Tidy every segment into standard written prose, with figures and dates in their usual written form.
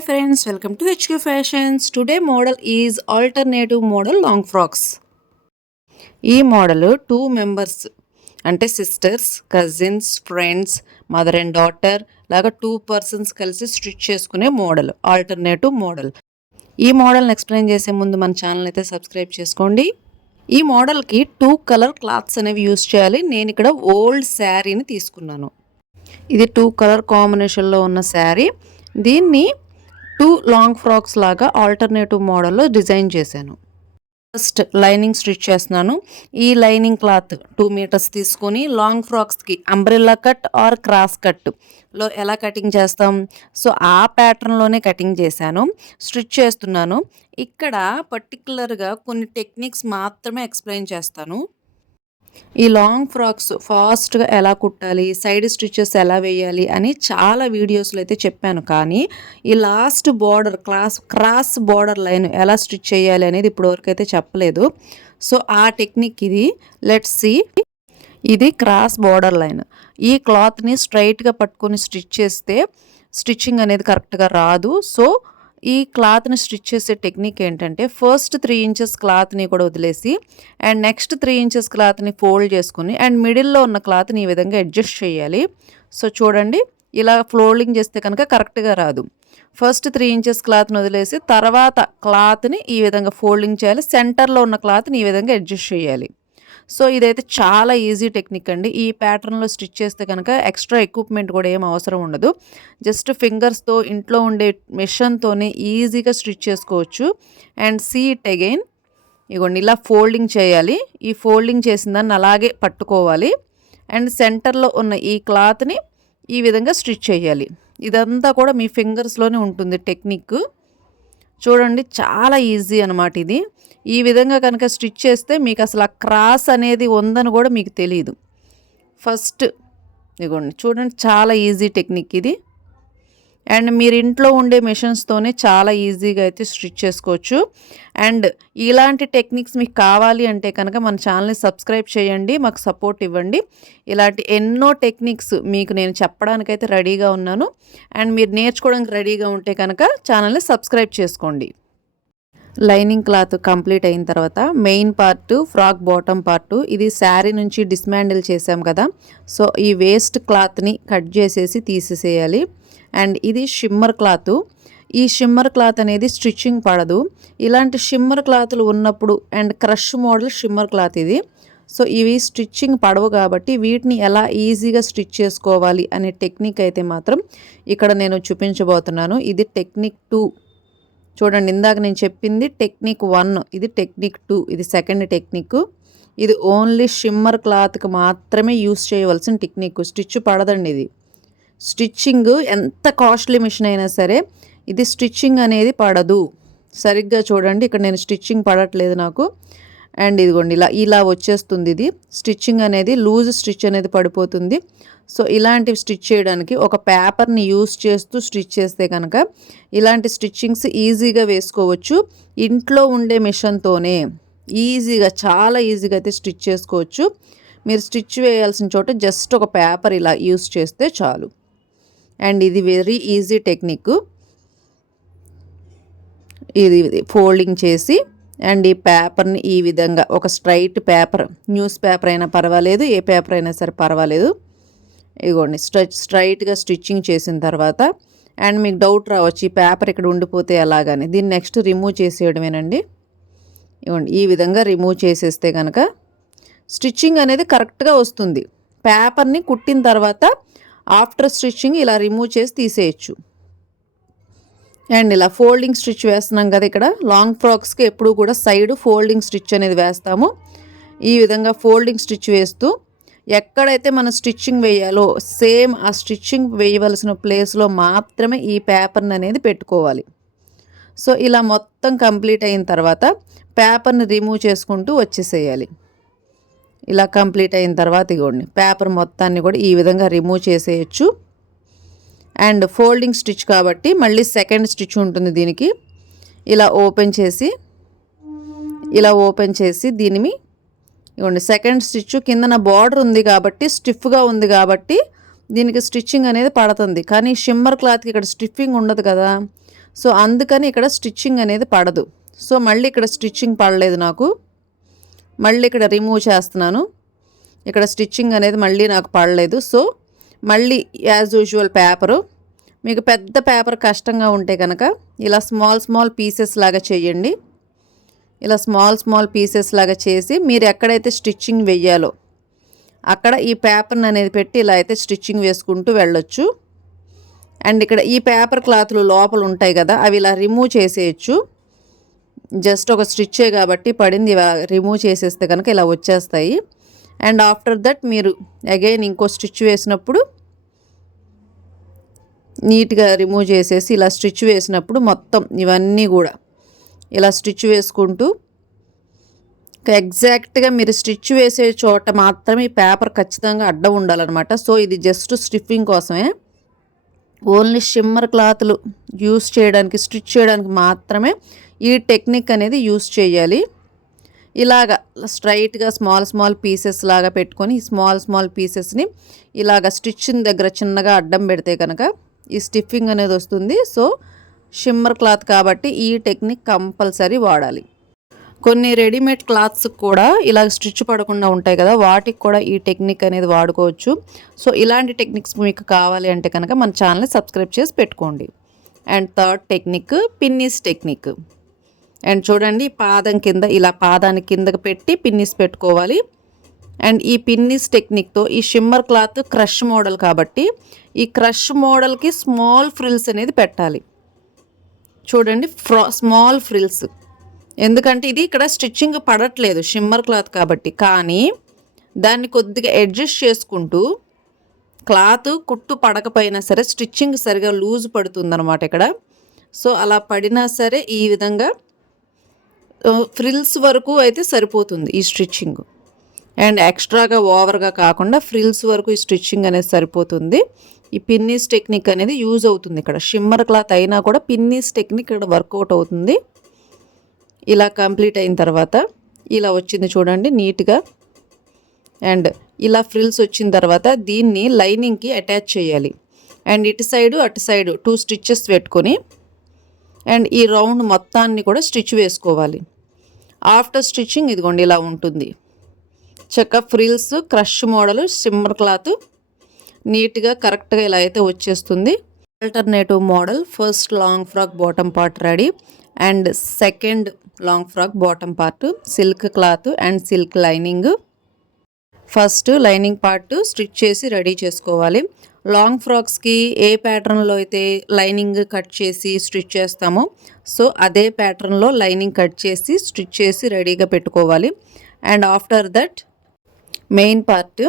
Hi friends, welcome to HQ Fashions. Today model is alternative model long frocks. ఈ model 2 members అంటే sisters, cousins, friends, mother and daughter లాగా 2 persons కలిసి stitch చేసుకునే model, alternative model. ఈ మోడల్ని explain చేసే ముందు మన ఛానల్ అయితే సబ్స్క్రైబ్ చేసుకోండి. ఈ మోడల్కి 2 కలర్ క్లాత్స్ అనేవి యూస్ చేయాలి. నేను ఇక్కడ ఓల్డ్ శారీని తీసుకున్నాను. ఇది 2 కలర్ కాంబినేషన్లో ఉన్న శారీ. దీన్ని 2 లాంగ్ ఫ్రాక్స్ లాగా ఆల్టర్నేటివ్ మోడల్లో డిజైన్ చేశాను. ఫస్ట్ లైనింగ్ స్టిచ్ చేస్తున్నాను. ఈ లైనింగ్ క్లాత్ 2 మీటర్స్ తీసుకొని లాంగ్ ఫ్రాక్స్కి అంబ్రెల్లా కట్ ఆర్ క్రాస్ కట్లో ఎలా కటింగ్ చేస్తాం, సో ఆ ప్యాటర్న్లోనే కటింగ్ చేశాను. స్టిచ్ చేస్తున్నాను. ఇక్కడ పర్టికులర్గా కొన్ని టెక్నిక్స్ మాత్రమే ఎక్స్ప్లెయిన్ చేస్తాను. ఈ లాంగ్ ఫ్రాక్స్ ఫాస్ట్గా ఎలా కుట్టాలి, సైడ్ స్టిచెస్ ఎలా వేయాలి అని చాలా వీడియోస్లో అయితే చెప్పాను. కానీ ఈ last border cross border line ఎలా స్టిచ్ చేయాలి అనేది ఇప్పటివరకు అయితే చెప్పలేదు. సో ఆ టెక్నిక్ ఇది. Let's see. ఇది క్రాస్ బార్డర్ లైన్. ఈ క్లాత్ని స్ట్రైట్గా పట్టుకొని స్టిచ్ చేస్తే స్టిచ్చింగ్ అనేది కరెక్ట్గా రాదు. సో ఈ క్లాత్ని స్టిచ్ చేసే టెక్నిక్ ఏంటంటే, ఫస్ట్ 3 ఇంచెస్ క్లాత్ని కూడా వదిలేసి అండ్ నెక్స్ట్ 3 ఇంచెస్ క్లాత్ని ఫోల్డ్ చేసుకుని అండ్ మిడిల్లో ఉన్న క్లాత్ని ఈ విధంగా అడ్జస్ట్ చేయాలి. సో చూడండి, ఇలా ఫోల్డింగ్ చేస్తే కనుక కరెక్ట్గా రాదు. ఫస్ట్ 3 ఇంచెస్ క్లాత్ని వదిలేసి తర్వాత క్లాత్ని ఈ విధంగా ఫోల్డింగ్ చేయాలి. సెంటర్లో ఉన్న క్లాత్ని ఈ విధంగా అడ్జస్ట్ చేయాలి. సో ఇదైతే చాలా ఈజీ టెక్నిక్ అండి. ఈ ప్యాటర్న్లో స్టిచ్ చేస్తే కనుక ఎక్స్ట్రా ఎక్విప్మెంట్ కూడా ఏం అవసరం ఉండదు. జస్ట్ ఫింగర్స్తో ఇంట్లో ఉండే మెషిన్తోనే ఈజీగా స్టిచ్ చేసుకోవచ్చు. And see it again. ఇగోండి, ఇలా ఫోల్డింగ్ చేయాలి. ఈ ఫోల్డింగ్ చేసిన దాన్ని అలాగే పట్టుకోవాలి అండ్ సెంటర్లో ఉన్న ఈ క్లాత్ని ఈ విధంగా స్టిచ్ చేయాలి. ఇదంతా కూడా మీ ఫింగర్స్లోనే ఉంటుంది టెక్నిక్. చూడండి, చాలా ఈజీ అనమాట ఇది. ఈ విధంగా కనుక స్టిచ్ చేస్తే మీకు అసలు ఆ క్రాస్ అనేది ఉందని కూడా మీకు తెలియదు. ఫస్ట్ ఇదిగోండి, చూడండి, చాలా ఈజీ టెక్నిక్ ఇది. అండ్ మీరు ఇంట్లో ఉండే మెషిన్స్తోనే చాలా ఈజీగా అయితే స్టిచ్ చేసుకోవచ్చు. అండ్ ఇలాంటి టెక్నిక్స్ మీకు కావాలి అంటే కనుక మన ఛానల్ని సబ్స్క్రైబ్ చేయండి, మాకు సపోర్ట్ ఇవ్వండి. ఇలాంటి ఎన్నో టెక్నిక్స్ మీకు నేను చెప్పడానికైతే రెడీగా ఉన్నాను. అండ్ మీరు నేర్చుకోవడానికి రెడీగా ఉంటే కనుక ఛానల్ని సబ్స్క్రైబ్ చేసుకోండి. లైనింగ్ క్లాత్ కంప్లీట్ అయిన తర్వాత main part, frock bottom part, ఇది శారీ నుంచి డిస్మాండిల్ చేసాం కదా. సో ఈ వేస్ట్ క్లాత్ని కట్ చేసేసి తీసేసేయాలి. అండ్ ఇది షిమ్మర్ క్లాత్. ఈ షిమ్మర్ క్లాత్ అనేది స్టిచ్చింగ్ పడదు. ఇలాంటి షిమ్మర్ క్లాత్లు ఉన్నప్పుడు and crush model shimmer cloth ఇది. సో ఇవి స్టిచ్చింగ్ పడవు కాబట్టి వీటిని ఎలా ఈజీగా స్టిచ్ చేసుకోవాలి అనే టెక్నిక్ అయితే మాత్రం ఇక్కడ నేను చూపించబోతున్నాను. ఇది టెక్నిక్ 2. చూడండి, ఇందాక నేను చెప్పింది టెక్నిక్ 1, ఇది టెక్నిక్ 2, ఇది సెకండ్ టెక్నిక్. ఇది ఓన్లీ షిమ్మర్ క్లాత్కి మాత్రమే యూస్ చేయవలసిన టెక్నిక్. స్టిచ్ పడదండి ఇది. స్టిచ్చింగ్ ఎంత కాస్ట్లీ మిషన్ అయినా సరే ఇది స్టిచ్చింగ్ అనేది పడదు. సరిగ్గా చూడండి, ఇక్కడ నేను స్టిచ్చింగ్ పడట్లేదు నాకు. అండ్ ఇదిగోండి, ఇలా వచ్చేస్తుంది. ఇది స్టిచ్చింగ్ అనేది లూజ్ స్టిచ్ అనేది పడిపోతుంది. సో ఇలాంటివి స్టిచ్ చేయడానికి ఒక పేపర్ని యూస్ చేస్తూ స్టిచ్ చేస్తే కనుక ఇలాంటి స్టిచ్చింగ్స్ ఈజీగా వేసుకోవచ్చు. ఇంట్లో ఉండే మిషన్తోనే ఈజీగా, చాలా ఈజీగా అయితే స్టిచ్ చేసుకోవచ్చు. మీరు స్టిచ్ వేయాల్సిన చోట జస్ట్ ఒక పేపర్ ఇలా యూస్ చేస్తే చాలు. అండ్ ఇది వెరీ ఈజీ టెక్నిక్. ఇది ఫోల్డింగ్ చేసి అండ్ ఈ పేపర్ని ఈ విధంగా ఒక స్ట్రైట్ పేపర్, న్యూస్ పేపర్ అయినా పర్వాలేదు, ఏ పేపర్ అయినా సరే పర్వాలేదు, ఇదిగోండి స్ట్రైట్గా స్టిచ్చింగ్ చేసిన తర్వాత అండ్ మీకు డౌట్ రావచ్చు, ఈ పేపర్ ఇక్కడ ఉండిపోతే ఎలాగని. దీన్ని నెక్స్ట్ రిమూవ్ చేసేయడమేనండి. ఇవ్వండి, ఈ విధంగా రిమూవ్ చేసేస్తే కనుక స్టిచ్చింగ్ అనేది కరెక్ట్గా వస్తుంది. పేపర్ని కుట్టిన తర్వాత ఆఫ్టర్ స్టిచ్చింగ్ ఇలా రిమూవ్ చేసి తీసేయచ్చు. అండ్ ఇలా ఫోల్డింగ్ స్టిచ్ వేస్తున్నాం కదా. ఇక్కడ లాంగ్ ఫ్రాక్స్కి ఎప్పుడు కూడా సైడ్ ఫోల్డింగ్ స్టిచ్ అనేది వేస్తాము. ఈ విధంగా ఫోల్డింగ్ స్టిచ్ వేస్తూ ఎక్కడైతే మనం స్టిచ్చింగ్ వేయాలో సేమ్ ఆ స్టిచ్చింగ్ వేయవలసిన ప్లేస్లో మాత్రమే ఈ పేపర్ని అనేది పెట్టుకోవాలి. సో ఇలా మొత్తం కంప్లీట్ అయిన తర్వాత పేపర్ని రిమూవ్ చేసుకుంటూ వచ్చేసేయాలి. ఇలా కంప్లీట్ అయిన తర్వాత ఇగోండి, పేపర్ మొత్తాన్ని కూడా ఈ విధంగా రిమూవ్ చేసేయచ్చు. అండ్ ఫోల్డింగ్ స్టిచ్ కాబట్టి మళ్ళీ సెకండ్ స్టిచ్ ఉంటుంది దీనికి. ఇలా ఓపెన్ చేసి దీనిని ఇవ్వండి, సెకండ్ స్టిచ్ కిందన బార్డర్ ఉంది కాబట్టి స్టిఫ్గా ఉంది కాబట్టి దీనికి స్టిచ్చింగ్ అనేది పడుతుంది. కానీ షిమ్మర్ క్లాత్కి ఇక్కడ స్టిఫింగ్ ఉండదు కదా. సో అందుకని ఇక్కడ స్టిచ్చింగ్ అనేది పడదు. సో మళ్ళీ ఇక్కడ స్టిచ్చింగ్ పడలేదు నాకు. మళ్ళీ ఇక్కడ రిమూవ్ చేస్తున్నాను. ఇక్కడ స్టిచ్చింగ్ అనేది మళ్ళీ నాకు పడలేదు. సో మళ్ళీ యాజ్ యూజువల్ పేపరు, మీకు పెద్ద పేపర్ కష్టంగా ఉంటే కనుక ఇలా స్మాల్ పీసెస్ లాగా చేయండి. ఇలా స్మాల్ పీసెస్ లాగా చేసి మీరు ఎక్కడైతే స్టిచ్చింగ్ వెయ్యాలో అక్కడ ఈ పేపర్ని అనేది పెట్టి ఇలా అయితే స్టిచ్చింగ్ వేసుకుంటూ వెళ్ళొచ్చు. అండ్ ఇక్కడ ఈ పేపర్ క్లాత్లు లోపల ఉంటాయి కదా, అవి ఇలా రిమూవ్ చేసేయచ్చు. జస్ట్ ఒక స్టిచ్చే కాబట్టి పడింది, రిమూవ్ చేసేస్తే కనుక ఇలా వచ్చేస్తాయి. అండ్ ఆఫ్టర్ దట్ మీరు అగైన్ ఇంకో స్టిచ్ వేసినప్పుడు నీట్గా రిమూవ్ చేసేసి ఇలా స్టిచ్ వేసినప్పుడు మొత్తం ఇవన్నీ కూడా ఇలా స్టిచ్ వేసుకుంటూ ఎగ్జాక్ట్గా మీరు స్టిచ్ వేసే చోట మాత్రమే ఈ పేపర్ ఖచ్చితంగా అడ్డం ఉండాలన్నమాట. సో ఇది జస్ట్ స్టిఫింగ్ కోసమే, ఓన్లీ షిమ్మర్ క్లాత్లు యూస్ చేయడానికి, స్టిచ్ చేయడానికి మాత్రమే ఈ టెక్నిక్ అనేది యూస్ చేయాలి. ఇలాగా స్ట్రైట్గా స్మాల్ పీసెస్ లాగా పెట్టుకొని ఈ స్మాల్ పీసెస్ని ఇలాగ స్టిచ్చింగ్ దగ్గర చిన్నగా అడ్డం పెడితే కనుక ఈ స్టిఫింగ్ అనేది వస్తుంది. సో షిమ్మర్ క్లాత్ కాబట్టి ఈ టెక్నిక్ కంపల్సరీ వాడాలి. కొన్ని రెడీమేడ్ క్లాత్స్ కూడా ఇలా స్టిచ్ పడకుండా ఉంటాయి కదా, వాటికి కూడా ఈ టెక్నిక్ అనేది వాడుకోవచ్చు. సో ఇలాంటి టెక్నిక్స్ మీకు కావాలి అంటే కనుక మన ఛానల్ని సబ్స్క్రైబ్ చేసి పెట్టుకోండి. అండ్ థర్డ్ టెక్నిక్ పిన్నీస్ టెక్నిక్. అండ్ చూడండి, పాదం కింద ఇలా పాదాన్ని కిందకి పెట్టి పిన్నీస్ పెట్టుకోవాలి. అండ్ ఈ పిన్నీస్ టెక్నిక్తో ఈ షిమ్మర్ క్లాత్ క్రష్ మోడల్ కాబట్టి ఈ క్రష్ మోడల్కి స్మాల్ ఫ్రిల్స్ అనేది పెట్టాలి. చూడండి, స్మాల్ ఫ్రిల్స్, ఎందుకంటే ఇది ఇక్కడ స్టిచ్చింగ్ పడట్లేదు షిమ్మర్ క్లాత్ కాబట్టి, కానీ దాన్ని కొద్దిగా అడ్జస్ట్ చేసుకుంటూ క్లాత్ కుట్టు పడకపోయినా సరే స్టిచ్చింగ్ సరిగా లూజ్ పడుతుందన్నమాట ఇక్కడ. సో అలా పడినా సరే ఈ విధంగా ఫ్రిల్స్ వరకు అయితే సరిపోతుంది ఈ స్టిచ్చింగ్. అండ్ ఎక్స్ట్రాగా ఓవర్గా కాకుండా ఫ్రిల్స్ వరకు ఈ స్టిచ్చింగ్ అనేది సరిపోతుంది. ఈ పిన్నీస్ టెక్నిక్ అనేది యూజ్ అవుతుంది ఇక్కడ. షిమ్మర్ క్లాత్ అయినా కూడా పిన్నీస్ టెక్నిక్ ఇక్కడ వర్కౌట్ అవుతుంది. ఇలా కంప్లీట్ అయిన తర్వాత ఇలా వచ్చింది చూడండి నీట్గా. అండ్ ఇలా ఫ్రిల్స్ వచ్చిన తర్వాత దీన్ని లైనింగ్కి అటాచ్ చేయాలి. అండ్ ఇటు సైడు అటు సైడు 2 స్టిచ్చెస్ పెట్టుకొని అండ్ ఈ రౌండ్ మొత్తాన్ని కూడా స్టిచ్ వేసుకోవాలి. ఆఫ్టర్ స్టిచ్చింగ్ ఇదిగోండి ఇలా ఉంటుంది. చక్కగా frills crush model shimmer cloth నీట్గా కరెక్ట్గా ఇలా అయితే వచ్చేస్తుంది. Alternative model first long frock bottom part ready. And second long frock bottom part silk cloth and silk lining. First lining part stitch చేసి రెడీ చేసుకోవాలి. లాంగ్ ఫ్రాక్స్కి ఏ ప్యాటర్న్లో అయితే లైనింగ్ కట్ చేసి స్టిచ్ చేస్తామో సో అదే ప్యాటర్న్లో లైనింగ్ కట్ చేసి stitch చేసి రెడీగా పెట్టుకోవాలి. And after that main part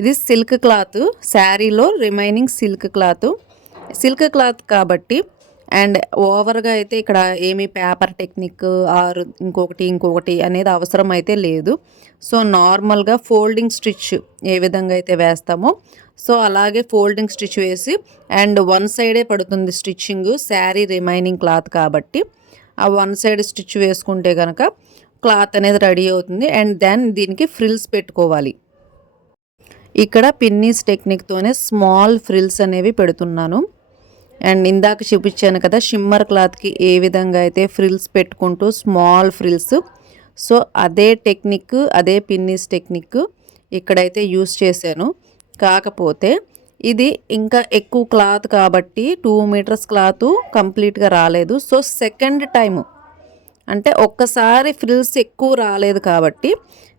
ఇది సిల్క్ క్లాత్, శారీలో రిమైనింగ్ సిల్క్ క్లాత్ కాబట్టి అండ్ ఓవర్గా అయితే ఇక్కడ ఏమీ పేపర్ టెక్నిక్ ఆర్ ఇంకొకటి అనేది అవసరం అయితే లేదు. సో నార్మల్గా ఫోల్డింగ్ స్టిచ్ ఏ విధంగా అయితే వేస్తామో సో అలాగే ఫోల్డింగ్ స్టిచ్ వేసి అండ్ వన్ సైడే పడుతుంది స్టిచ్చింగ్, శారీ రిమైనింగ్ క్లాత్ కాబట్టి ఆ వన్ సైడ్ స్టిచ్ వేసుకుంటే కనుక క్లాత్ అనేది రెడీ అవుతుంది. అండ్ దెన్ దీనికి ఫ్రిల్స్ పెట్టుకోవాలి. ఇక్కడ పిన్నీస్ టెక్నిక్తోనే స్మాల్ ఫ్రిల్స్ అనేవి పెడుతున్నాను. అండ్ ఇందాక చూపించాను కదా షిమ్మర్ క్లాత్కి ఏ విధంగా అయితే ఫ్రిల్స్ పెట్టుకుంటూ స్మాల్ ఫ్రిల్స్, సో అదే టెక్నిక్, అదే పిన్నీస్ టెక్నిక్ ఇక్కడైతే యూస్ చేశాను. కాకపోతే ఇది ఇంకా ఎక్కువ క్లాత్ కాబట్టి 2 మీటర్స్ క్లాత్ కంప్లీట్గా రాలేదు. సో సెకండ్ టైము అంటే ఒక్కసారి ఫ్రిల్స్ ఎక్కువ రాలేదు కాబట్టి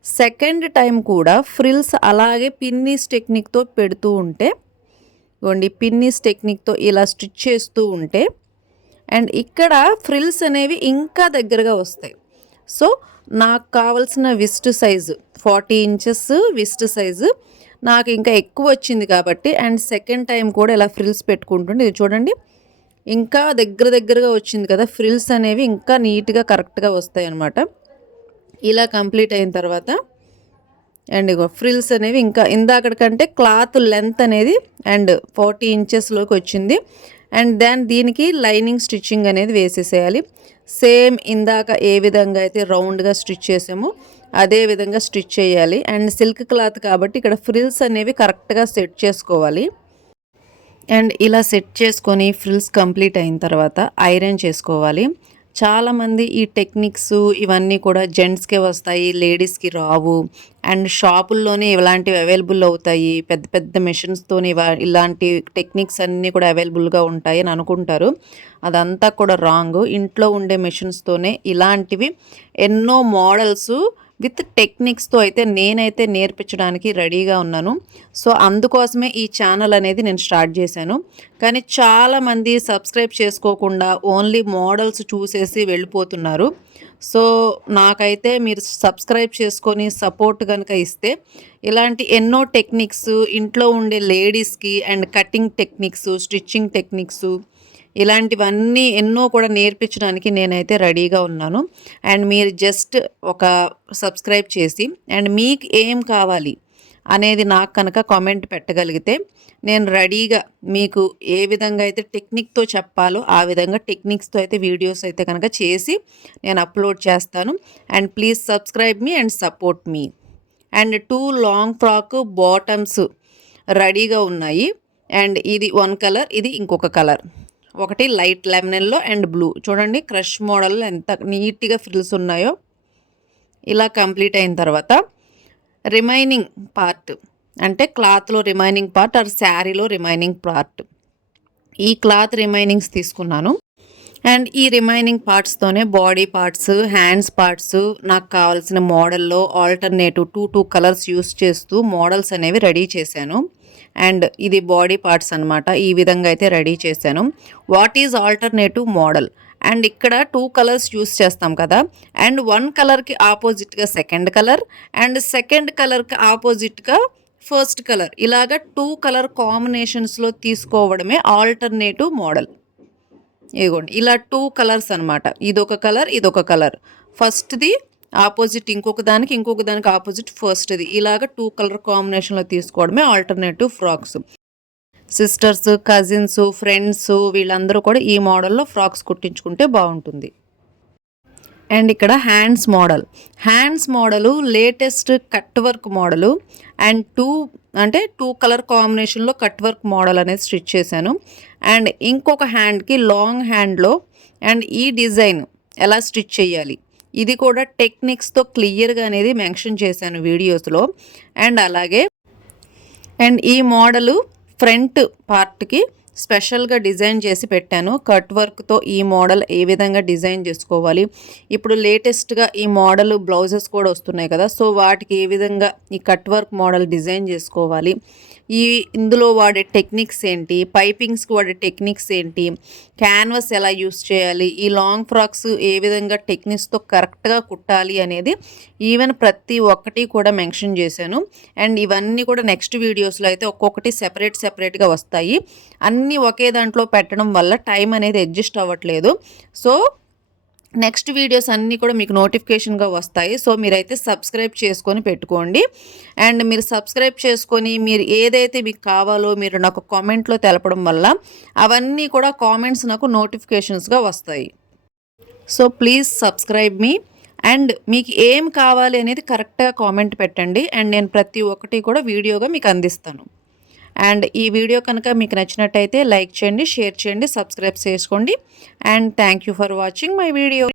సెకండ్ టైం కూడా ఫ్రిల్స్ అలాగే పిన్నీస్ టెక్నిక్తో పెడుతూ ఉంటే ఇవ్వండి, పిన్నీస్ టెక్నిక్తో ఇలా స్టిచ్ చేస్తూ ఉంటే అండ్ ఇక్కడ ఫ్రిల్స్ అనేవి ఇంకా దగ్గరగా వస్తాయి. సో నాకు కావాల్సిన wrist size 40 inches wrist size నాకు ఇంకా ఎక్కువ వచ్చింది కాబట్టి అండ్ సెకండ్ టైం కూడా ఇలా ఫ్రిల్స్ పెట్టుకుంటుండే ఇది చూడండి ఇంకా దగ్గరగా వచ్చింది కదా, ఫ్రిల్స్ అనేవి ఇంకా నీట్గా కరెక్ట్గా వస్తాయి అన్నమాట. ఇలా కంప్లీట్ అయిన తర్వాత అండ్ ఇగో ఫ్రిల్స్ అనేవి ఇంకా ఇందాకటికంటే క్లాత్ లెంత్ అనేది అండ్ 40 ఇంచెస్లోకి వచ్చింది. అండ్ దెన్ దీనికి లైనింగ్ స్టిచ్చింగ్ అనేది వేసేసేయాలి. సేమ్ ఇందాక ఏ విధంగా అయితే రౌండ్గా స్టిచ్ చేసామో అదే విధంగా స్టిచ్ చేయాలి. అండ్ సిల్క్ క్లాత్ కాబట్టి ఇక్కడ ఫ్రిల్స్ అనేవి కరెక్ట్గా సెట్ చేసుకోవాలి. అండ్ ఇలా సెట్ చేసుకొని ఫ్రిల్స్ కంప్లీట్ అయిన తర్వాత ఐరన్ చేసుకోవాలి. చాలామంది ఈ టెక్నిక్స్ ఇవన్నీ కూడా జెంట్స్కే వస్తాయి, లేడీస్కి రావు. అండ్ షాపుల్లోనే ఇలాంటివి అవైలబుల్ అవుతాయి, పెద్ద పెద్ద మెషిన్స్తోని ఇలాంటి టెక్నిక్స్ అన్నీ కూడా అవైలబుల్గా ఉంటాయి అని అనుకుంటారు. అదంతా కూడా రాంగ్. ఇంట్లో ఉండే మెషిన్స్తోనే ఇలాంటివి ఎన్నో మోడల్స్ విత్ టెక్నిక్స్తో అయితే నేనైతే నేర్పించడానికి రెడీగా ఉన్నాను. సో అందుకోసమే ఈ ఛానల్ అనేది నేను స్టార్ట్ చేశాను. కానీ చాలామంది సబ్స్క్రైబ్ చేసుకోకుండా ఓన్లీ మోడల్స్ చూసేసి వెళ్ళిపోతున్నారు. సో నాకైతే మీరు సబ్స్క్రైబ్ చేసుకొని సపోర్ట్ కనుక ఇస్తే ఇలాంటి ఎన్నో టెక్నిక్స్ ఇంట్లో ఉండే లేడీస్కి and cutting techniques, stitching techniques ఇలాంటివన్నీ ఎన్నో కూడా నేర్పించడానికి నేనైతే రెడీగా ఉన్నాను. అండ్ మీరు జస్ట్ ఒక సబ్స్క్రైబ్ చేసి అండ్ మీకు ఏం కావాలి అనేది నాకు కనుక కామెంట్ పెట్టగలిగితే నేను రెడీగా మీకు ఏ విధంగా అయితే టెక్నిక్తో చెప్పాలో ఆ విధంగా టెక్నిక్స్తో అయితే వీడియోస్ అయితే కనుక చేసి నేను అప్లోడ్ చేస్తాను. And please subscribe me and support me. And 2 long frock bottoms రెడీగా ఉన్నాయి. అండ్ ఇది 1 కలర్, ఇది ఇంకొక కలర్. ఒకటి లైట్ లెమనెల్లో అండ్ బ్లూ. చూడండి క్రష్ మోడల్ ఎంత నీట్గా ఫ్రిల్స్ ఉన్నాయో. ఇలా కంప్లీట్ అయిన తర్వాత రిమైనింగ్ పార్ట్ అంటే క్లాత్లో రిమైనింగ్ పార్ట్ ఆర్ శారీలో రిమైనింగ్ పార్ట్, ఈ క్లాత్ రిమైనింగ్స్ తీసుకున్నాను. అండ్ ఈ రిమైనింగ్ పార్ట్స్తోనే బాడీ పార్ట్స్, హ్యాండ్స్ పార్ట్స్ నాకు కావాల్సిన మోడల్లో ఆల్టర్నేటివ్ 2 కలర్స్ యూస్ చేస్తూ మోడల్స్ అనేవి రెడీ చేశాను. అండ్ ఇది బాడీ పార్ట్స్ అనమాట. ఈ విధంగా అయితే రెడీ చేశాను. What is alternative model? And ఇక్కడ 2 కలర్స్ యూస్ చేస్తాం కదా. అండ్ 1 కలర్కి ఆపోజిట్గా సెకండ్ కలర్ అండ్ సెకండ్ కలర్కి ఆపోజిట్గా ఫస్ట్ కలర్, ఇలాగా 2 కలర్ కాంబినేషన్స్లో తీసుకోవడమే ఆల్టర్నేటివ్ మోడల్. ఇదిగోండి ఇలా 2 కలర్స్ అనమాట. ఇదొక కలర్, ఇదొక కలర్. ఫస్ట్ది ఆపోజిట్ ఇంకొక దానికి ఆపోజిట్ ఫస్ట్ది, ఇలాగ 2 కలర్ కాంబినేషన్లో తీసుకోవడమే alternative frocks. Sisters, cousins, friends వీళ్ళందరూ కూడా ఈ మోడల్లో ఫ్రాక్స్ కుట్టించుకుంటే బాగుంటుంది. అండ్ ఇక్కడ hands model latest cut work model. And 2 colour కాంబినేషన్లో కట్ వర్క్ మోడల్ అనేది స్టిచ్ చేశాను. అండ్ ఇంకొక హ్యాండ్కి లాంగ్ హ్యాండ్లో అండ్ ఈ డిజైన్ ఎలా స్టిచ్ చేయాలి ఇది కూడా టెక్నిక్స్తో క్లియర్గా అనేది మెన్షన్ చేశాను వీడియోస్లో. అండ్ అలాగే ఈ మోడలు ఫ్రంట్ పార్ట్కి స్పెషల్గా డిజైన్ చేసి పెట్టాను. కట్ వర్క్తో ఈ మోడల్ ఏ విధంగా డిజైన్ చేసుకోవాలి, ఇప్పుడు లేటెస్ట్గా ఈ మోడల్ బ్లౌజెస్ కూడా వస్తున్నాయి కదా, సో వాటికి ఏ విధంగా ఈ కట్ వర్క్ మోడల్ డిజైన్ చేసుకోవాలి, ఇందులో వాడే టెక్నిక్స్ ఏంటి, పైపింగ్స్కి వాడే టెక్నిక్స్ ఏంటి, క్యాన్వాస్ ఎలా యూస్ చేయాలి, ఈ లాంగ్ ఫ్రాక్స్ ఏ విధంగా టెక్నిక్స్తో కరెక్ట్గా కుట్టాలి అనేది ఈవెన్ ప్రతి ఒక్కటి కూడా మెన్షన్ చేశాను. అండ్ ఇవన్నీ కూడా నెక్స్ట్ వీడియోస్లో అయితే ఒక్కొక్కటి సెపరేట్గా వస్తాయి. అన్నీ ఒకే దాంట్లో పెట్టడం వల్ల టైం అనేది అడ్జస్ట్ అవ్వట్లేదు. సో నెక్స్ట్ వీడియోస్ అన్నీ కూడా మీకు నోటిఫికేషన్గా వస్తాయి. సో మీరైతే సబ్స్క్రైబ్ చేసుకొని పెట్టుకోండి. అండ్ మీరు సబ్స్క్రైబ్ చేసుకొని మీరు ఏదైతే మీకు కావాలో మీరు నాకు కామెంట్లో తెలపడం వల్ల అవన్నీ కూడా కామెంట్స్ నాకు నోటిఫికేషన్స్గా వస్తాయి. So please subscribe me. And మీకు ఏం కావాలి అనేది కరెక్ట్గా కామెంట్ పెట్టండి. అండ్ నేను ప్రతి ఒక్కటి కూడా వీడియోగా మీకు అందిస్తాను. అండ్ ఈ వీడియో కనుక మీకు నచ్చినట్టయితే లైక్ చేయండి, షేర్ చేయండి, సబ్స్క్రైబ్ చేసుకోండి. And thank you for watching my video.